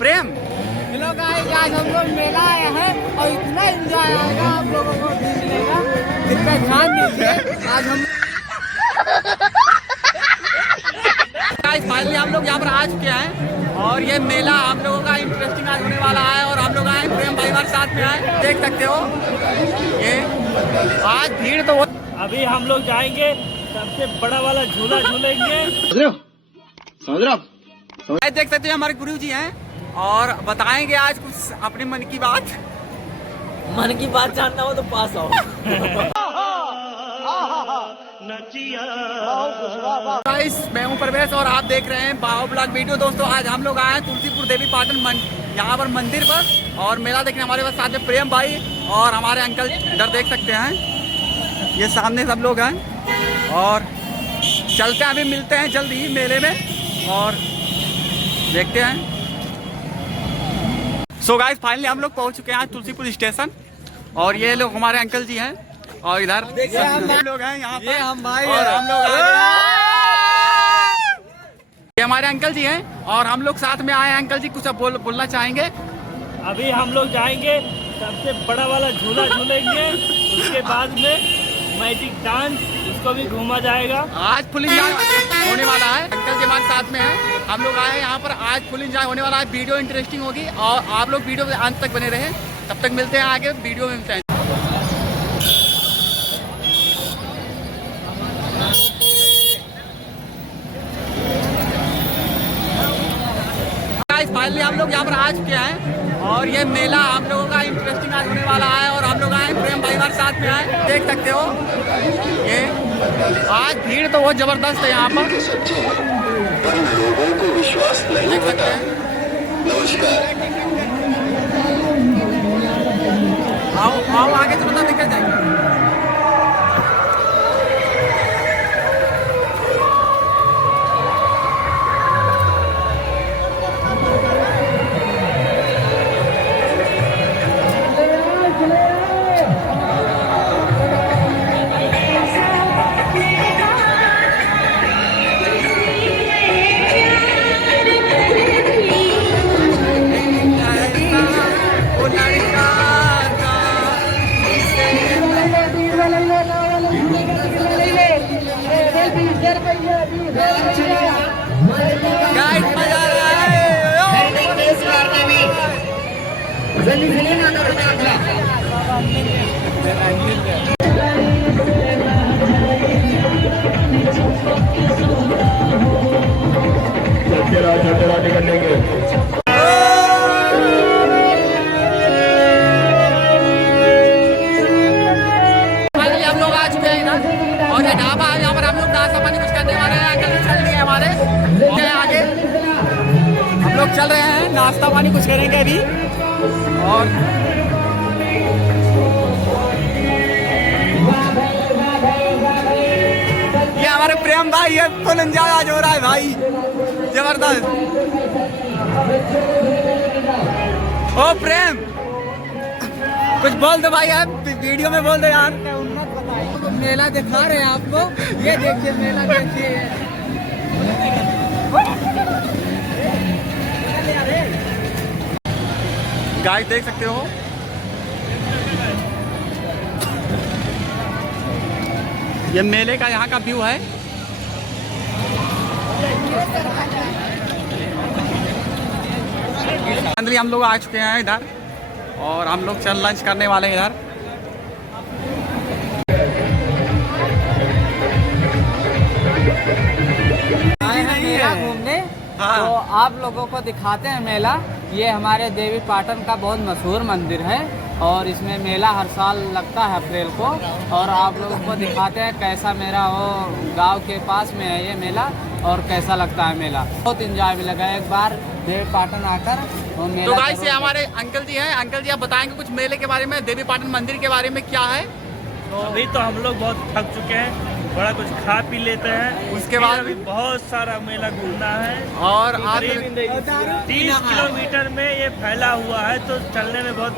प्रेम hello guys, आज हम लोग मेला आए हैं और इतना एंजॉय आएगा आप लोगों को भी मिलेगा। इसका ध्यान दीजिए। आज हम गाइस फाइनली हम लोग यहाँ पर आ चुके हैं और ये मेला हम लोगों का इंटरेस्टिंग आज होने वाला है और हम लोग आए प्रेम भाई हमारे साथ में आए, देख सकते हो ये आज भीड़ तो अभी हम लोग जाएंगे सबसे बड़ा वाला झूला झूलेंगे। समझ रहे हो? देख सकते हो हमारे गुरु जी हैं और बताएंगे आज कुछ अपने मन की बात। मन की बात जानना हो तो पास आओ। गाइस मैं हूं प्रवेश और आप देख रहे हैं बाहो ब्लॉग वीडियो। दोस्तों आज हम लोग आए हैं तुलसीपुर देवी पाटन यहाँ पर मंदिर पर और मेला देखने हमारे पास साथ में प्रेम भाई और हमारे अंकल इधर देख सकते हैं, ये सामने सब लोग हैं और चलते हैं, अभी मिलते हैं जल्द ही मेले में और देखते हैं। सो गाइस फाइनली हम लोग पहुंच चुके हैं तुलसीपुर स्टेशन और ये लोग हमारे अंकल जी हैं और इधर हम लोग हैं यहाँ पर हम भाई और हम लोग ये हमारे अंकल जी हैं और हम लोग साथ में आए हैं। अंकल जी कुछ अब बोलना चाहेंगे? अभी हम लोग जाएंगे सबसे बड़ा वाला झूला झूलेंगे, उसके बाद में मैजिक डांस, इसको भी घूमा जाएगा। आज फुल एंजॉय होने वाला है, अंकल जी हमारे साथ में हैं, हम लोग आए हैं यहाँ पर। आज फुल एंजॉय होने वाला है, वीडियो इंटरेस्टिंग होगी और आप लोग वीडियो के अंत तक बने रहे। तब तक मिलते हैं आगे वीडियो में मिलते हैं। फाइनली हम लोग यहाँ पर आ चुके हैं और ये मेला हम लोगों का इंटरेस्टिंग आज होने वाला है और हम लोग आए प्रेम भाई हमारे साथ में आए, देख सकते हो ये आज भीड़ तो बहुत जबरदस्त है यहाँ पर, लोगों को विश्वास नहीं देख सकते हैं। आओ आओ आगे चलो ना, निकल जाएंगे। चल रहे हैं नाश्ता पानी कुछ करेंगे अभी और ये हमारे प्रेम भाई है, फुल एंजॉय आज हो रहा है भाई, जबरदस्त। ओ प्रेम कुछ बोल दो भाई, आप वीडियो में बोल दो यार। मेला दिखा रहे हैं आपको, ये देखिए मेला देखिए। गाइस देख सकते हो ये मेले का यहाँ का व्यू है। फाइनली हम लोग आ चुके हैं इधर और हम लोग चल लंच करने वाले हैं इधर। आए हैं मेला घूमने, हाँ। तो आप लोगों को दिखाते हैं मेला। ये हमारे देवी पाटन का बहुत मशहूर मंदिर है और इसमें मेला हर साल लगता है अप्रैल को और आप लोगों को दिखाते हैं कैसा मेरा वो गांव के पास में है ये मेला और कैसा लगता है मेला। बहुत इंजॉय भी लगा एक बार देवी पाटन आकर वो मेला। तो गाइस ये हमारे अंकल जी हैं, अंकल जी आप बताएंगे कुछ मेले के बारे में, देवी पाटन मंदिर के बारे में क्या है? तो अभी तो हम लोग बहुत थक चुके हैं, थोड़ा कुछ खा पी लेते हैं, उसके बाद अभी बहुत सारा मेला घूमना है और आप 30 किलोमीटर में ये फैला हुआ है तो चलने में बहुत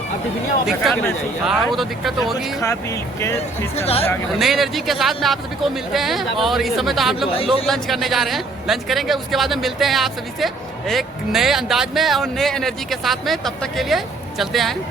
दिक्कत महसूस। हाँ वो तो दिक्कत तो होगी। खा पी के फिर चलते आगे। नई एनर्जी के साथ में आप सभी को मिलते हैं और इस समय तो आप लोग लंच करने जा रहे हैं, लंच करेंगे उसके बाद में मिलते हैं आप सभी से एक नए अंदाज में और नए एनर्जी के साथ में। तब तक के लिए चलते हैं।